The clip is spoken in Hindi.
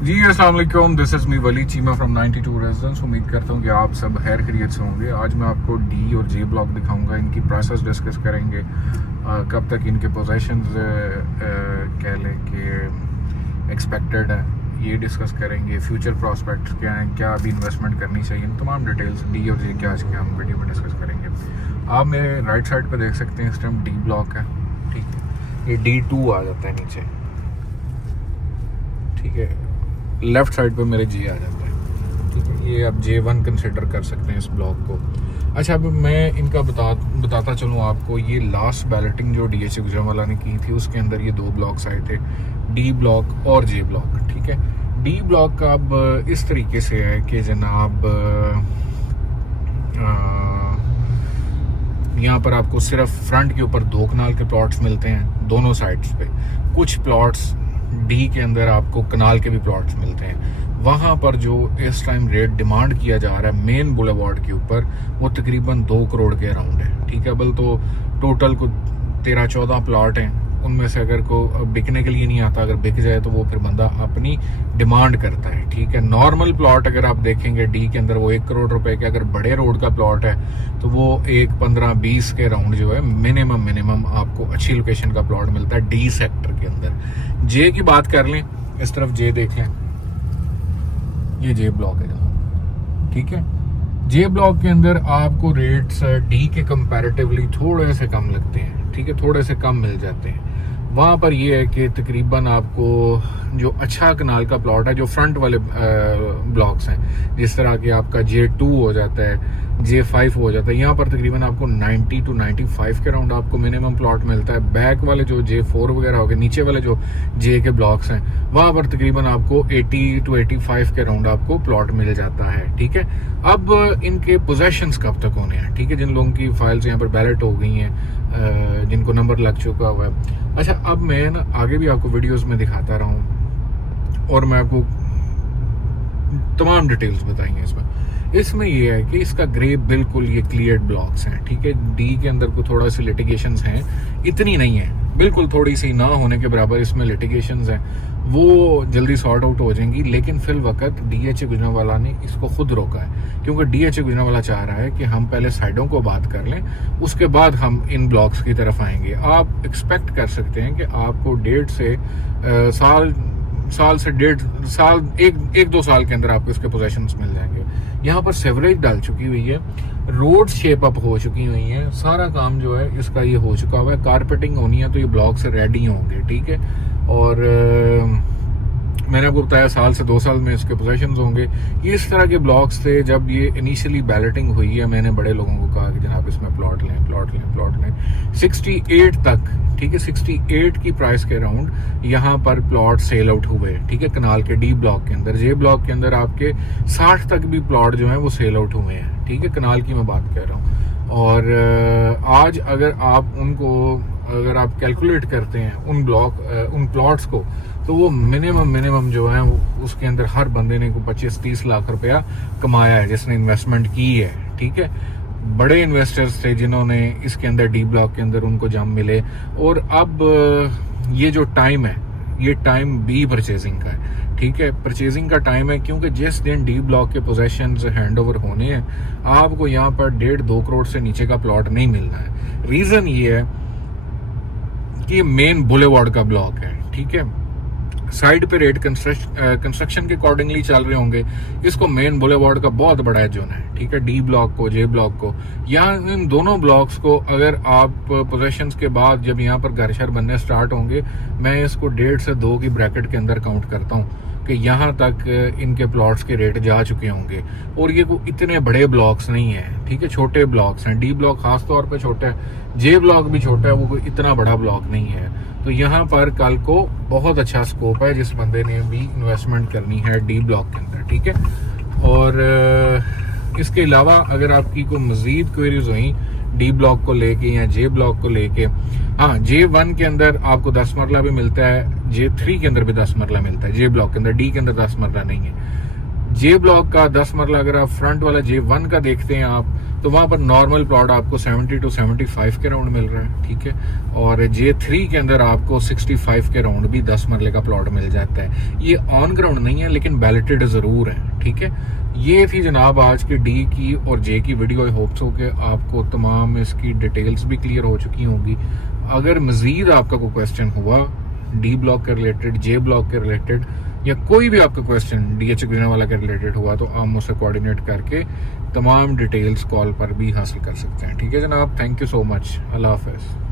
जी अस्सलाम वालेकुम, this is me Wali Cheema from 92 residence. उम्मीद करता हूँ कि आप सब खैर खैरियत से होंगे। आज मैं आपको डी और जे ब्लॉक दिखाऊंगा, इनकी प्राइसेस डिस्कस करेंगे, कब तक इनके पोजेशंस कह लें कि एक्सपेक्टेड है, ये डिस्कस करेंगे। फ्यूचर प्रॉस्पेक्ट्स क्या हैं, क्या अभी इन्वेस्टमेंट करनी चाहिए, इन तमाम डिटेल्स डी और जे के आज के हम वीडियो में डिस्कस करेंगे। आप मेरे राइट साइड पर देख सकते हैं, इस टाइम डी ब्लॉक है, ठीक है। ये D2 आ जाता है नीचे, ठीक है। लेफ्ट साइड पे मेरे जी आ जाता है, ठीक है। ये आप J1 कंसिडर कर सकते हैं इस ब्लॉक को। अच्छा, अब मैं इनका बताता चलूँ आपको। ये लास्ट बैलेटिंग जो DHA गुजरांवाला ने की थी, उसके अंदर ये दो ब्लॉक्स आए थे, D ब्लॉक और J ब्लॉक, ठीक है। D ब्लॉक का अब इस तरीके से है कि जनाब यहाँ पर आपको सिर्फ फ्रंट के ऊपर 2 कनाल के प्लॉट्स मिलते हैं दोनों साइड्स पे। कुछ प्लॉट्स डी के अंदर आपको कनाल के भी प्लॉट्स मिलते हैं। वहाँ पर जो इस टाइम रेट डिमांड किया जा रहा है मेन बुलेवार्ड के ऊपर, वो तकरीबन 2 करोड़ के अराउंड है, ठीक है। बल तो टोटल को 13-14 प्लॉट हैं, उनमें से अगर को बिकने के लिए नहीं आता, अगर बिक जाए तो वो फिर बंदा अपनी डिमांड करता है, ठीक है। नॉर्मल प्लॉट अगर आप देखेंगे डी के अंदर वो 1 करोड़ रुपए के, अगर बड़े रोड का प्लॉट है तो वो 1-15-20 के राउंड जो है मिनिमम आपको अच्छी लोकेशन का प्लॉट मिलता है डी सेक्टर के अंदर। जे की बात कर लें, इस तरफ जे देख लें, ये जे ब्लॉक है जनाब, ठीक है। जे ब्लॉक के अंदर आपको रेट्स डी के कंपैरेटिवली थोड़े से कम लगते हैं, ठीक है, थोड़े से कम मिल जाते हैं। वहाँ पर ये है कि तकरीबन आपको जो अच्छा कनाल का प्लॉट है, जो फ्रंट वाले ब्लॉक्स हैं, जिस तरह कि आपका J2 हो जाता है, J5 हो जाता है, यहाँ पर तकरीबन आपको 90-95 के राउंड आपको मिनिमम प्लॉट मिलता है। बैक वाले जो J4 वगैरह हो गए, नीचे वाले जो J के ब्लॉक्स हैं, वहाँ पर तकरीबन आपको 80-85 के राउंड आपको प्लॉट मिल जाता है, ठीक है। अब इनके पोजेशंस कब तक होने हैं, ठीक है, जिन लोगों की फाइल्स यहाँ पर बैलेट हो गई हैं, जिनको नंबर लग चुका हुआ है। अच्छा, अब मैं ना आगे भी आपको वीडियोस में दिखाता रहा हूँ और मैं आपको तमाम डिटेल्स बताएंगे इसमें ये है कि इसका ग्रे बिल्कुल ये क्लियर्ड ब्लॉक्स हैं, ठीक है। डी के अंदर को थोड़ा सी लिटिगेशंस हैं, इतनी नहीं है, बिल्कुल थोड़ी सी ना होने के बराबर इसमें लिटिगेशंस हैं, वो जल्दी सॉर्ट आउट हो जाएंगी। लेकिन फिल वक्त DHA गुजरांवाला ने इसको खुद रोका है, क्योंकि DHA गुजरांवाला चाह रहा है कि हम पहले साइडों को बात कर लें, उसके बाद हम इन ब्लॉक्स की तरफ आएंगे। आप एक्सपेक्ट कर सकते हैं कि आपको 1.5 से साल से 1.5 साल, 1-2 साल के अंदर आपको इसके पोजेशंस मिल जाएंगे। यहाँ पर सेवरेज डाल चुकी हुई है, रोड शेप अप हो चुकी हुई है, सारा काम जो है इसका ये हो चुका हुआ है। कारपेटिंग होनी है तो ये ब्लॉक से रेडी होंगे, ठीक है। और मैंने आपको बताया 1 साल से 2 साल में इसके पोजेशंस होंगे। ये इस तरह के ब्लॉक्स थे जब ये इनिशियली बैलेटिंग हुई है। मैंने बड़े लोगों को कहा कि जनाब इसमें प्लॉट लें 68 तक, ठीक है, 68 की प्राइस के अराउंड यहाँ पर प्लॉट सेल आउट हुए, ठीक है, कनाल के डी ब्लॉक के अंदर। जे ब्लॉक के अंदर आपके 60 तक भी प्लॉट जो है वो सेल आउट हुए हैं, ठीक है, कनाल की मैं बात कर रहा हूँ। और आज अगर आप कैलकुलेट करते हैं उन प्लॉट्स को, तो वो मिनिमम जो है उसके अंदर हर बंदे ने को 25-30 लाख रुपया कमाया है जिसने इन्वेस्टमेंट की है, ठीक है। बड़े इन्वेस्टर्स थे जिन्होंने इसके अंदर डी ब्लॉक के अंदर उनको जम मिले। और अब ये जो टाइम है, ये टाइम बी परचेजिंग का है, ठीक है, परचेजिंग का टाइम है, क्योंकि जिस दिन डी ब्लॉक के पोजेशंस हैंड ओवर होने हैं, आपको यहाँ पर 1.5-2 करोड़ से नीचे का प्लॉट नहीं मिलना है। रीजन ये है कि मेन बुलेवार्ड का ब्लॉक है, ठीक है। साइड पे रेट कंस्ट्रक्शन के अकॉर्डिंगली चल रहे होंगे। इसको मेन बुलेवार्ड का बहुत बड़ा जोन है, ठीक है, डी ब्लॉक को, जे ब्लॉक को। यहाँ इन दोनों ब्लॉक्स को अगर आप पोजेशंस के बाद जब यहाँ पर घर शहर बनने स्टार्ट होंगे, मैं इसको 1.5 से 2 की ब्रैकेट के अंदर काउंट करता हूँ कि यहाँ तक इनके प्लॉट्स के रेट जा चुके होंगे। और ये इतने बड़े ब्लॉक्स नहीं है, ठीक है, छोटे ब्लॉक्स हैं। डी ब्लॉक खास तौर पे छोटा है, जे ब्लॉक भी छोटा है, वो कोई इतना बड़ा ब्लॉक नहीं है। तो यहाँ पर कल को बहुत अच्छा स्कोप है जिस बंदे ने भी इन्वेस्टमेंट करनी है डी ब्लॉक के अंदर, ठीक है। और इसके अलावा अगर आपकी कोई मजीद क्वेरीज हुई डी ब्लॉक को लेके या जे ब्लॉक को लेके, हाँ, J1 के अंदर आपको 10 मरला भी मिलता है, J3 के अंदर भी 10 मरला मिलता है, जे ब्लॉक के अंदर, डी के अंदर 10 मरला नहीं है। जे ब्लॉक का 10 मरला अगर आप फ्रंट वाला J1 का देखते हैं आप, तो वहां पर नॉर्मल प्लॉट आपको 70 to 75 के राउंड मिल रहा है, ठीक है। और J3 के अंदर आपको 65 के राउंड भी 10 मरले का प्लॉट मिल जाता है। ये ऑन ग्राउंड नहीं है लेकिन बैलेटेड जरूर है, ठीक है। ये थी जनाब आज की डी की और जे की वीडियो। आई होप सो कि आपको तमाम इसकी डिटेल्स भी क्लियर हो चुकी होंगी। अगर मजीद आपका कोई क्वेश्चन हुआ डी ब्लॉक के रिलेटेड, जे ब्लॉक के रिलेटेड, या कोई भी आपका क्वेश्चन DH ग्रीना वाला के रिलेटेड हुआ, तो आप मुझसे कोऑर्डिनेट करके तमाम डिटेल्स कॉल पर भी हासिल कर सकते हैं, ठीक है जनाब। Thank you so much. Allah Hafiz.